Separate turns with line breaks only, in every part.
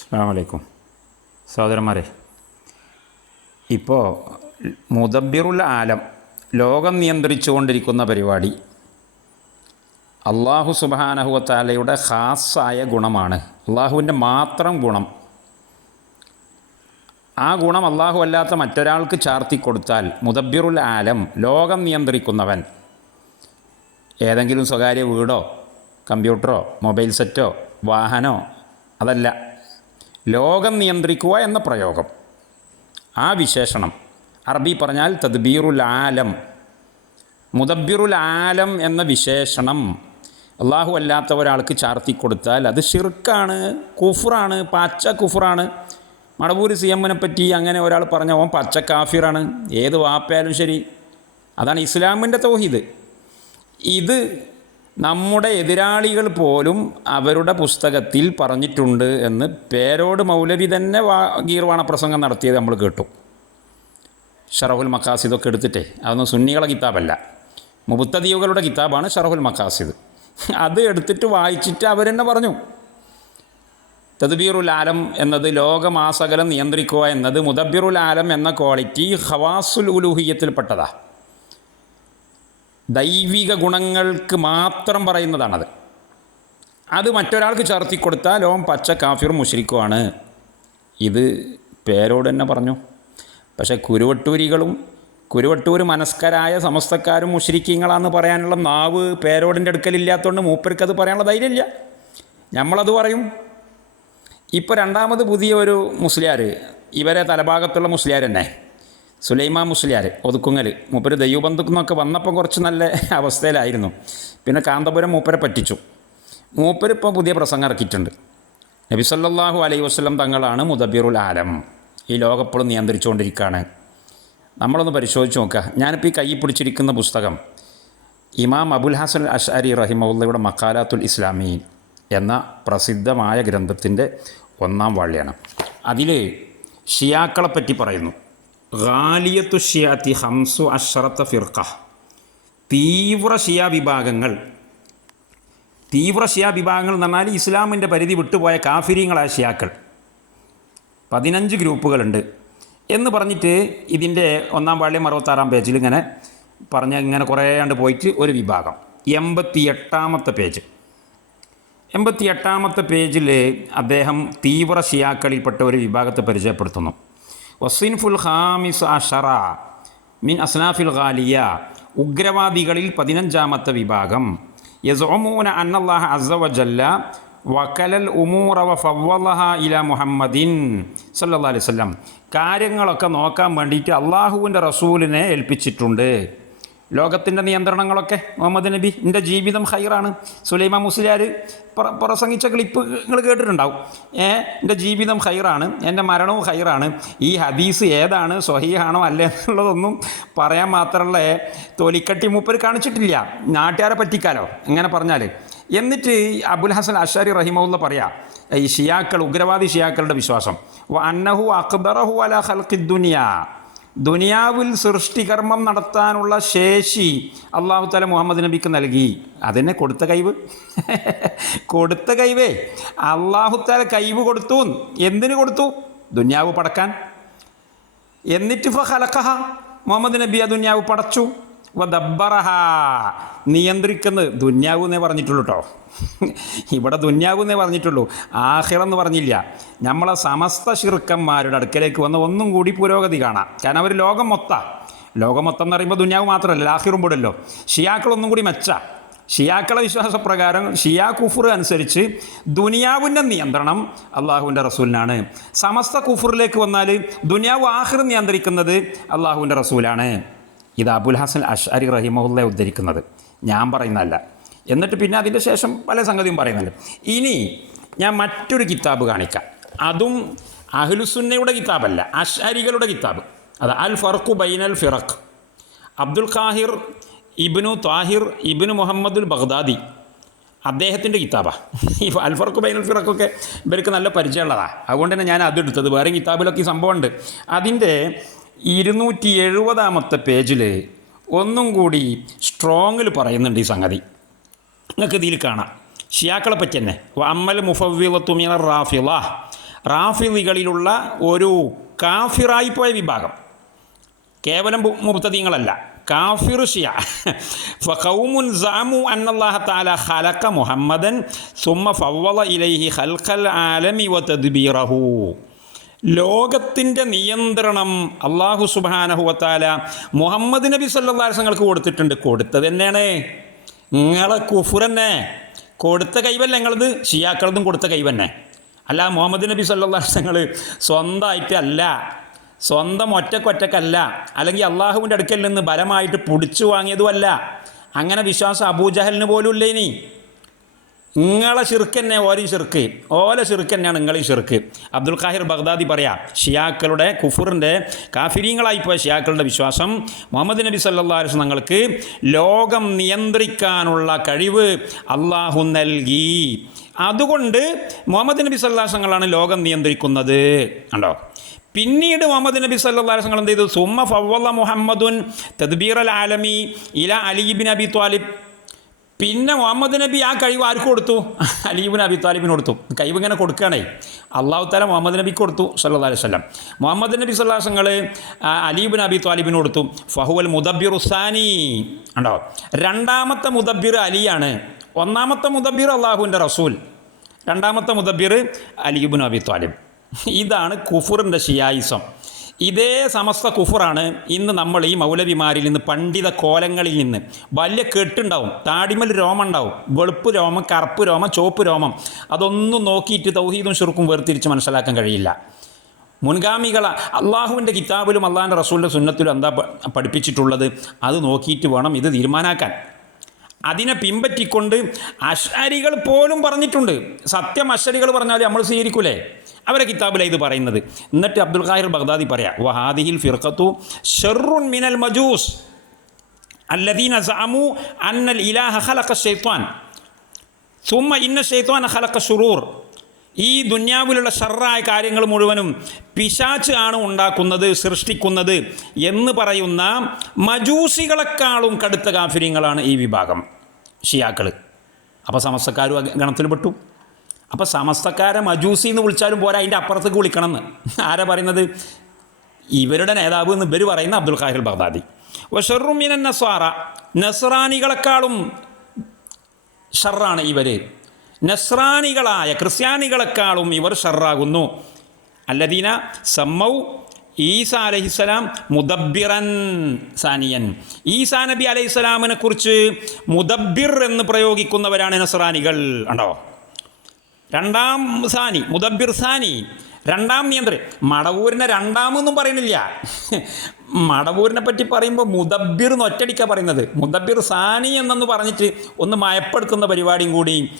അസ്സാമലൈക്കും സഹോദരന്മാരെ ഇപ്പോൾ മുദബിറുൽ ആലം ലോകം നിയന്ത്രിച്ചുകൊണ്ടിരിക്കുന്ന പരിപാടി അള്ളാഹു സുബാനഹുവത്താലയുടെ ഖാസായ ഗുണമാണ്. അള്ളാഹുവിന്റെ മാത്രം ഗുണം. ആ ഗുണം അള്ളാഹു അല്ലാത്ത മറ്റൊരാൾക്ക് ചാർത്തി കൊടുത്താൽ മുദബിറുൽ ആലം ലോകം നിയന്ത്രിക്കുന്നവൻ. ഏതെങ്കിലും സ്വകാര്യ വീടോ കമ്പ്യൂട്ടറോ മൊബൈൽ സെറ്റോ വാഹനോ അതല്ല. ലോകം നിയന്ത്രിക്കുക എന്ന പ്രയോഗം. ആ വിശേഷണം അറബി പറഞ്ഞാൽ തദ്ബീറുൽ ആലം. മുദബ്ബിറുൽ ആലം എന്ന വിശേഷണം അള്ളാഹു അല്ലാത്ത ഒരാൾക്ക് ചാർത്തി കൊടുത്താൽ അത് ഷിർക്കാണ് കുഫറാണ് പച്ച കുഫറാണ്. മടവൂർ സി എമ്മിനെ പറ്റി അങ്ങനെ ഒരാൾ പറഞ്ഞ ഓൻ പച്ച കാഫിറാണ്. ഏത് വാപ്പയാലും ശരി. അതാണ് ഇസ്ലാമിന്റെ തൗഹീദ്. ഇത് നമ്മുടെ എതിരാളികൾ പോലും അവരുടെ പുസ്തകത്തിൽ പറഞ്ഞിട്ടുണ്ട് എന്ന് പേരോട് മൗലവി തന്നെ വാ ഗീർവാണ പ്രസംഗം നടത്തിയത് നമ്മൾ കേട്ടു. ഷറഹുൽ മക്കാസിദൊക്കെ എടുത്തിട്ടേ. അതൊന്നും സുന്നികളെ കിതാബല്ല. മുബുത്തദീവുകളുടെ കിതാബാണ് ഷറഹുൽ മക്കാസിദ് അത് എടുത്തിട്ട് വായിച്ചിട്ട് അവരെന്നെ പറഞ്ഞു. തദ്ബീറുൽ ആലം എന്നത് ലോകമാസകലം നിയന്ത്രിക്കുക എന്നത് മുദബിറുൽ ആലം എന്ന ക്വാളിറ്റി ഹവാസുൽ ഉലൂഹിയത്തിൽപ്പെട്ടതാണ് ദൈവിക ഗുണങ്ങൾക്ക് മാത്രം പറയുന്നതാണത്. അത് മറ്റൊരാൾക്ക് ചേർത്തി കൊടുത്താൽ ഓം പച്ച കാഫിർ മുഷരിക്കുമാണ് ഇത് പേരോട് തന്നെ പറഞ്ഞു. പക്ഷേ കുരുവട്ടൂരികളും കുരുവട്ടൂർ മനസ്കരായ സമസ്തക്കാരും മുഷരിക്കീങ്ങളാന്ന് പറയാനുള്ള നാവ് പേരോടിന്റെ അടുക്കലില്ലാത്തതുകൊണ്ട് മൂപ്പർക്ക് അത് പറയാനുള്ള ധൈര്യമില്ല. നമ്മളത് പറയും. ഇപ്പോൾ രണ്ടാമത് പുതിയ ഒരു മുസ്ലിയാർ ഇവരെ തലഭാഗത്തുള്ള മുസ്ലിയാർ തന്നെ സുലൈമാ മുസ്ലിയാർ ഒതുക്കുങ്ങൽ മൂപ്പര് ദൈവബന്ധുക്കുന്നൊക്കെ വന്നപ്പം കുറച്ച് നല്ല അവസ്ഥയിലായിരുന്നു. പിന്നെ കാന്തപുരം മൂപ്പരെ പറ്റിച്ചു. മൂപ്പര് ഇപ്പോൾ പുതിയ പ്രസംഗം ഇറക്കിയിട്ടുണ്ട്. നബി സല്ലാഹു അലൈഹി വസ്ലം തങ്ങളാണ് മുദബിറുൽ ആലം. ഈ ലോകപ്പോഴും നിയന്ത്രിച്ചുകൊണ്ടിരിക്കുകയാണ് നമ്മളൊന്ന് പരിശോധിച്ച് നോക്കുക. ഞാനിപ്പോൾ ഈ കൈ പിടിച്ചിരിക്കുന്ന പുസ്തകം ഇമാം അബുൽ ഹസൻ അഷ്അരി റഹിമുള്ളയുടെ മക്കാലാത്തുൽ ഇസ്ലാമി എന്ന പ്രസിദ്ധമായ ഗ്രന്ഥത്തിന്റെ ഒന്നാം വാള്യാണ്. അതിൽ ഷിയാക്കളെ പറ്റി പറയുന്നു. ഗാലിയത്തു ഷിയാത്തി ഹംസു അഷറത്ത ഫിർക്ക തീവ്ര ഷിയ വിഭാഗങ്ങൾ. തീവ്ര ഷിയ വിഭാഗങ്ങൾ എന്ന് പറഞ്ഞാൽ ഇസ്ലാമിന്റെ പരിധി വിട്ടുപോയ കാഫിര്യങ്ങളായ ഷിയാക്കൾ. പതിനഞ്ച് ഗ്രൂപ്പുകളുണ്ട്. എന്ന് പറഞ്ഞിട്ട് ഇതിന്റെ ഒന്നാം പാളിയും അറുപത്താറാം പേജിൽ ഇങ്ങനെ പറഞ്ഞ ഇങ്ങനെ കുറേ കണ്ട് പോയിട്ട് ഒരു വിഭാഗം. എൺപത്തി എട്ടാമത്തെ പേജ്. എൺപത്തി എട്ടാമത്തെ പേജിൽ അദ്ദേഹം തീവ്ര ഷിയാക്കളിൽപ്പെട്ട ഒരു വിഭാഗത്തെ പരിചയപ്പെടുത്തുന്നു. വസിൻഫുൽ ഹാമിസ് അഷറ മിൻ അസ്നാഫിൽ ഖാലിയ. ഉഗ്രവാദികളിൽ പതിനഞ്ചാമത്തെ വിഭാഗം. യസോമൂന അന്നല്ലാഹ അസവജല്ല വക്കലൽ ഉമൂറ വ ഫവ്വലഹ ഇല മുഹമ്മദിൻ സല്ലാ അലൈവല്ലം കാര്യങ്ങളൊക്കെ നോക്കാൻ വേണ്ടിയിട്ട് അള്ളാഹുവിന്റെ റസൂലിനെ ഏൽപ്പിച്ചിട്ടുണ്ട്. ലോകത്തിന്റെ നിയന്ത്രണങ്ങളൊക്കെ മുഹമ്മദ് നബി എന്റെ ജീവിതം ഹൈറാണ്. സുലൈമ മുസ്ലിയാർ പ്രസംഗിച്ച ക്ലിപ്പ് നിങ്ങൾ കേട്ടിട്ടുണ്ടാവും. ഏ എന്റെ ജീവിതം ഹൈറാണ് എന്റെ മരണവും ഹൈറാണ്. ഈ ഹദീസ് ഏതാണ് സ്വഹീഹാണോ അല്ലേ എന്നുള്ളതൊന്നും പറയാൻ മാത്രമുള്ള തൊലിക്കട്ടി മൂപ്പർ കാണിച്ചിട്ടില്ല. നാട്ടുകാരെ പറ്റിക്കാലോ അങ്ങനെ പറഞ്ഞാൽ എന്നിട്ട് അബുൽ ഹസൻ അഷാരി റഹിമുള്ള പറയാം ഈ ഷിയാക്കൾ ഉഗ്രവാദി ഷിയാക്കളുടെ വിശ്വാസം. അന്നഹു അക്ബറഹു അല ഖൽഖി ദുനിയ. ദുനിയാവിൽ സൃഷ്ടികർമ്മം നടത്താനുള്ള ശേഷി അള്ളാഹു താല മുഹമ്മദ് നബിക്ക് നൽകി. അതിനെ കൊടുത്ത കൈവ്. കൊടുത്ത കൈവേ. അള്ളാഹു താല കൈവ് കൊടുത്തു. എന്തിനു കൊടുത്തു? ദുനിയാവ് പടക്കാൻ. എന്നിട്ട് ഫ മുഹമ്മദ് നബി ആ ദുനിയാവ് പടച്ചു. വ ദബ്ബറഹ നിയന്ത്രിക്കുന്നത് ദുന്യാവു എന്നേ പറഞ്ഞിട്ടുള്ളൂ കേട്ടോ ഇവിടെ ദുന്യാവു എന്നേ പറഞ്ഞിട്ടുള്ളൂ. ആഹിറെന്ന് പറഞ്ഞില്ല. നമ്മളെ സമസ്ത ശിർക്കന്മാരുടെ അടുക്കലേക്ക് വന്ന് ഒന്നും കൂടി പുരോഗതി കാണാം. കാരണം അവർ ലോകം മൊത്ത. ലോകം മൊത്തം എന്ന് പറയുമ്പോൾ ദുന്യാവ് മാത്രമല്ല ആഹിറും പെടല്ലോ ഷിയാക്കളൊന്നും കൂടി മെച്ച. ഷിയാക്കളെ വിശ്വാസപ്രകാരം ഷിയാ കുഫുർ അനുസരിച്ച് ദുനിയാവിന്റെ നിയന്ത്രണം അള്ളാഹുവിന്റെ റസൂലിനാണ്. സമസ്ത കുഫറിലേക്ക് വന്നാൽ ദുനിയാവ് ആഹിർ നിയന്ത്രിക്കുന്നത് അള്ളാഹുവിന്റെ റസൂലാണ്. ഇത് അബുൽ ഹസൻ അഷ്അരി റഹിമുല്ല ഉദ്ധരിക്കുന്നത്. ഞാൻ പറയുന്നതല്ല. എന്നിട്ട് പിന്നെ അതിന്റെ ശേഷം പല സംഗതിയും പറയുന്നുണ്ട്. ഇനി ഞാൻ മറ്റൊരു കിതാബ് കാണിക്കാം. അതും അഹ്ലുസുന്നയുടെ കിതാബല്ല അഷ്അരികളുടെ കിതാബ്. അത് അൽ ഫർഖു ബൈനൽ ഫിറഖ്. അബ്ദുൽ ഖാഹിർ ഇബ്നു താഹിർ ഇബ്നു മുഹമ്മദുൽ ബഗ്ദാദി. അദ്ദേഹത്തിന്റെ കിതാബാണ് ഈ അൽഫർക്ക് ബൈനൽ ഫിറക്കൊക്കെ ഇവർക്ക് നല്ല പരിചയമുള്ളതാണ് അതുകൊണ്ട് തന്നെ ഞാൻ അതെടുത്തത് വേറെ കിതാബിലൊക്കെ ഈ സംഭവമുണ്ട്. അതിന്റെ ഇരുന്നൂറ്റി എഴുപതാമത്തെ പേജിൽ ഒന്നും കൂടി സ്ട്രോങ്ങിൽ പറയുന്നുണ്ട് ഈ സംഗതി. നിങ്ങൾക്ക് ഇതിൽ കാണാം. ഷിയാക്കളെ പറ്റി തന്നെ. അമ്മൽ മുഫവ്വിളത്തുമിന റാഫിള. റാഫിളികളിലുള്ള ഒരു കാഫിറായിപ്പോയ വിഭാഗം. കേവലം മുബ്തദീങ്ങളല്ല കാഫിർ ഷിയ. ഫൗമുൻ സാമു അന്നല്ലാഹ താല ഹലക്ക മുഹമ്മദൻ സുമ്മ ഫവ്വല ഇലൈഹി ഹൽഖൽ ആലമി വ തദ്ബീറഹു. ലോകത്തിന്റെ നിയന്ത്രണം അള്ളാഹു സുബാനഹുവത്താല മുഹമ്മദ് നബി സല്ലാസങ്ങൾക്ക് കൊടുത്തിട്ടുണ്ട്. കൊടുത്തത് തന്നെയാണ് നിങ്ങളെ കുഫുർ തന്നെ. കൊടുത്ത കൈവല്ല നിങ്ങളത്. ഷിയാക്കളതും കൊടുത്ത കൈവന്നെ. അല്ല മുഹമ്മദ് നബി സല്ലാസങ്ങൾ സ്വന്തമായിട്ടല്ല സ്വന്തം ഒറ്റക്കൊറ്റക്കല്ല. അല്ലെങ്കിൽ അള്ളാഹുവിന്റെ അടുക്കൽ നിന്ന് ബലമായിട്ട് പൊടിച്ചു വാങ്ങിയതുമല്ല. അങ്ങനെ വിശ്വാസം അബൂജഹലിന് പോലും ഇല്ല ഇനി? നിങ്ങളെ ഷിർക്ക് തന്നെ ഓരോ ഷിർക്ക് ഓല ഷിർക്ക് തന്നെയാണ് നിങ്ങളീ ഷിർക്ക് അബ്ദുൽ ഖാഹിർ ബഗ്ദാദി പറയാം ഷിയാക്കളുടെ കുഫുറിന്റെ കാഫിരിയങ്ങളായിപ്പോയ ഷിയാക്കളുടെ വിശ്വാസം മുഹമ്മദ് നബി സല്ലാ അലിസ് തങ്ങൾക്ക് ലോകം നിയന്ത്രിക്കാനുള്ള കഴിവ് അള്ളാഹു നൽകി. അതുകൊണ്ട് മുഹമ്മദ് നബി സല്ലാസങ്ങളാണ് ലോകം നിയന്ത്രിക്കുന്നത്. കണ്ടോ? പിന്നീട് മുഹമ്മദ് നബി സല്ലാസങ്ങൾ എന്ത് ചെയ്തു? സുമ്മ ഫവ്വല്ല മുഹമ്മദുൻ തദ്ബീർ അൽ ആലമി ഇല അലിബിൻ അബി ത്വാലിബ് പിന്നെ മുഹമ്മദ് നബി ആ കഴിവ് ആർക്ക് കൊടുത്തു? അലീബിൻ അബി താലിബിന് കൊടുത്തു. കഴിവ് ഇങ്ങനെ കൊടുക്കുകയാണേ. അള്ളാഹു താല മുഹമ്മദ് നബിക്ക് കൊടുത്തു സല്ലാ അലൈഹി സ്വലം മുഹമ്മദ് നബി സല്ലാസങ്ങൾ അലീബിൻ അബി താലിബിന് കൊടുത്തു. ഫഹുവൽ മുദബിർ ഉസാനി ഉണ്ടോ രണ്ടാമത്തെ മുദബിർ അലിയാണ്. ഒന്നാമത്തെ മുദബിർ അള്ളാഹുവിന്റെ റസൂൽ. രണ്ടാമത്തെ മുദബിർ അലീബിൻ അബി താലിബ്. ഇതാണ് കുഫുറിന്റെ ഷിയായിസം ഇതേ സമസ്ത കുഫറാണ് ഇന്ന് നമ്മൾ ഈ മൗലവിമാരിൽ നിന്ന് പണ്ഡിത കോലങ്ങളിൽ നിന്ന്. വലിയ കെട്ടുണ്ടാവും. താടിമൽ രോമം ഉണ്ടാവും വെളുപ്പ് രോമം കറുപ്പ് രോമം ചോപ്പ് രോമം. അതൊന്നും നോക്കിയിട്ട് തൗഹീദും ഷുറുക്കും വേർതിരിച്ച് മനസ്സിലാക്കാൻ കഴിയില്ല. മുൻഗാമികൾ അള്ളാഹുവിന്റെ കിതാബിലും അള്ളാഹിന്റെ റസൂലിന്റെ സുന്നത്തിലും എന്താ പഠിപ്പിച്ചിട്ടുള്ളത്? അത് നോക്കിയിട്ട് വേണം ഇത് തീരുമാനാക്കാൻ. അതിനെ പിൻപറ്റിക്കൊണ്ട് അഷരികൾ പോലും പറഞ്ഞിട്ടുണ്ട്. സത്യം അഷരികൾ പറഞ്ഞാൽ നമ്മൾ സ്വീകരിക്കൂലേ? അവരെ കിതാബിലെ ഇത് പറയുന്നത്. എന്നിട്ട് അബ്ദുൽ ഖാഹിർ ബഗ്ദാദി പറയാം വഹാദിഹിൽ ഫിർഖത്തു ഷെറുൻ മിനൽ മജൂസ് അല്ലദീന സാമു അന്നൽ ഇലാഹ ഖലഖ ഷെയ്ത്വാൻ സുമ ഇന്ന ഷെയ്ത്വാൻ ഖലഖ ഷുറൂർ ഈ ദുന്യാവിലുള്ള ഷർറായ കാര്യങ്ങൾ മുഴുവനും പിശാച്ച് ആണ് ഉണ്ടാക്കുന്നത് സൃഷ്ടിക്കുന്നത് എന്ന് പറയുന്ന മജൂസികളെക്കാളും കടുത്ത കാഫര്യങ്ങളാണ് ഈ വിഭാഗം. ഷിയാക്കൾ അപ്പോൾ സമസ്തക്കാരും ഗണത്തിൽ പെട്ടു. അപ്പോൾ സമസ്തക്കാരെ മജൂസി എന്ന് വിളിച്ചാലും പോരാ അതിന്റെ അപ്പുറത്തേക്ക് വിളിക്കണം എന്ന് ആരാ പറയുന്നത്? ഇവരുടെ നേതാവ് എന്ന് ഇവർ പറയുന്ന അബ്ദുൽ ഖാഹിർ ബഗ്ദാദി. വഷറുമീന നസ്വാറ. നസ്രാനികളെക്കാളും ഷർറാണ് ഇവർ നസ്രാനികളായ ക്രിസ്ത്യാനികളെക്കാളും ഇവർ ഷർറാകുന്നു. അല്ലദീന സമ്മൗ ഈസ അലഹിസ്സലാം മുദബിറൻ സാനിയൻ. ഈസാ നബി അലൈഹിസ്സലാമിനെ കുറിച്ച് മുദബിർ എന്ന് പ്രയോഗിക്കുന്നവരാണ് നസ്രാനികൾ. ഉണ്ടോ രണ്ടാം സാനി മുദബിർ സാനി. രണ്ടാം നിയന്ത്രി. മടവൂരിനെ രണ്ടാമെന്നും പറയുന്നില്ല. മടവൂരിനെ പറ്റി പറയുമ്പോൾ മുദബിർ എന്ന് ഒറ്റടിക്കാണ് പറയുന്നത്. മുദബിർ സാനി എന്നു പറഞ്ഞിട്ട് ഒന്ന് മയപ്പെടുത്തുന്ന പരിപാടിയും കൂടി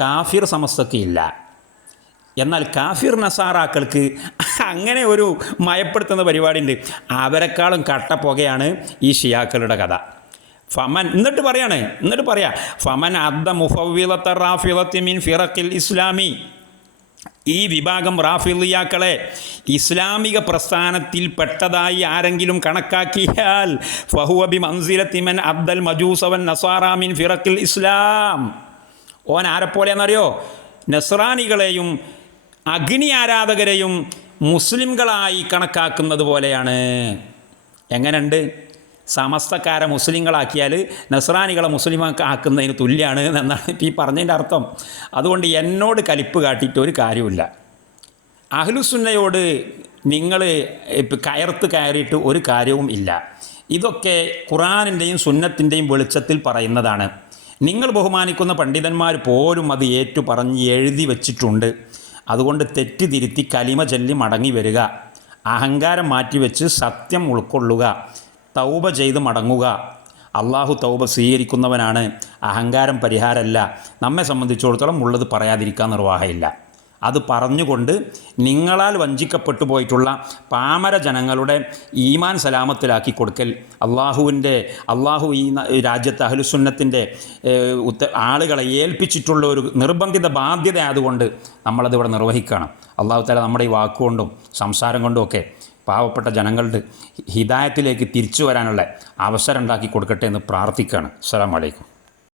കാഫിർ സമസ്തക്ക് ഇല്ല. എന്നാൽ കാഫിർ നസാറാക്കൾക്ക് അങ്ങനെ ഒരു മയപ്പെടുത്തുന്ന പരിപാടിയുണ്ട്. അവരെക്കാളും കട്ട പുകയാണ് ഈ ഷിയാക്കളുടെ കഥ. ഫമൻ എന്നിട്ട് പറയാണ് എന്നിട്ട് പറയാ ഫമൻ അദ്ദ മുഫവിലത്ത റാഫിലത്തി മിൻ ഫിറക്കിൽ ഇസ്ലാമി. ഈ വിഭാഗം റാഫിലിയാക്കളെ ഇസ്ലാമിക പ്രസ്ഥാനത്തിൽ പെട്ടതായി ആരെങ്കിലും കണക്കാക്കിയാൽ ഫഹുവബി മൻസിലത്തിമൻ അബ്ദൽ മജൂസവൻ നസാറാമിൻ ഫിറക്കിൽ ഇസ്ലാം. ഓൻ ആരെപ്പോലെയെന്നറിയോ നസ്രാനികളെയും അഗ്നി ആരാധകരെയും മുസ്ലിംകളായി കണക്കാക്കുന്നത് പോലെയാണ്. എങ്ങനെയുണ്ട്? സമസ്തക്കാരെ മുസ്ലിങ്ങളാക്കിയാൽ നസ്രാനികളെ മുസ്ലിം ആക്കുന്നതിന് തുല്യമാണ് എന്നാണ് ഈ പറഞ്ഞതിന്റെ അർത്ഥം. അതുകൊണ്ട് എന്നോട് കലിപ്പ് കാട്ടിയിട്ട് ഒരു കാര്യമില്ല അഹ്ലുസുന്നയോട് നിങ്ങൾ കയർത്ത് കയറിയിട്ട് ഒരു കാര്യവും ഇല്ല. ഇതൊക്കെ ഖുറാനിന്റെയും സുന്നത്തിന്റെയും വെളിച്ചത്തിൽ പറയുന്നതാണ്. നിങ്ങൾ ബഹുമാനിക്കുന്ന പണ്ഡിതന്മാർ പോലും അത് ഏറ്റു പറഞ്ഞ് എഴുതി വച്ചിട്ടുണ്ട്. അതുകൊണ്ട് തെറ്റിതിരുത്തി കലിമ ചൊല്ലി മടങ്ങി വരിക. അഹങ്കാരം മാറ്റിവെച്ച് സത്യം ഉൾക്കൊള്ളുക. തൗബ ചെയ്ത് മടങ്ങുക. അള്ളാഹു തൗബ സ്വീകരിക്കുന്നവനാണ്. അഹങ്കാരം പരിഹാരമല്ല. നമ്മെ സംബന്ധിച്ചിടത്തോളം ഉള്ളത് പറയാതിരിക്കാൻ നിർവാഹമില്ല. അത് പറഞ്ഞുകൊണ്ട് നിങ്ങളാൽ വഞ്ചിക്കപ്പെട്ടു പോയിട്ടുള്ള പാമര ജനങ്ങളുടെ ഈമാൻ സലാമത്തിലാക്കി കൊടുക്കൽ. അള്ളാഹുവിന്റെ അള്ളാഹു ഈ രാജ്യത്ത് അഹലുസുന്നത്തിന്റെ ഉത്ത ആളുകളെ ഏൽപ്പിച്ചിട്ടുള്ള ഒരു നിർബന്ധിത ബാധ്യത ആയതുകൊണ്ട് നമ്മളതിവിടെ നിർവഹിക്കണം. അള്ളാഹു തല നമ്മുടെ ഈ വാക്കുകൊണ്ടും സംസാരം കൊണ്ടും ഒക്കെ പാവപ്പെട്ട ജനങ്ങളുടെ ഹിദായത്തിലേക്ക് തിരിച്ചു വരാനുള്ള അവസരം ഉണ്ടാക്കി കൊടുക്കട്ടെ എന്ന് പ്രാർത്ഥിക്കുകയാണ്. അസ്സാം വലൈക്കും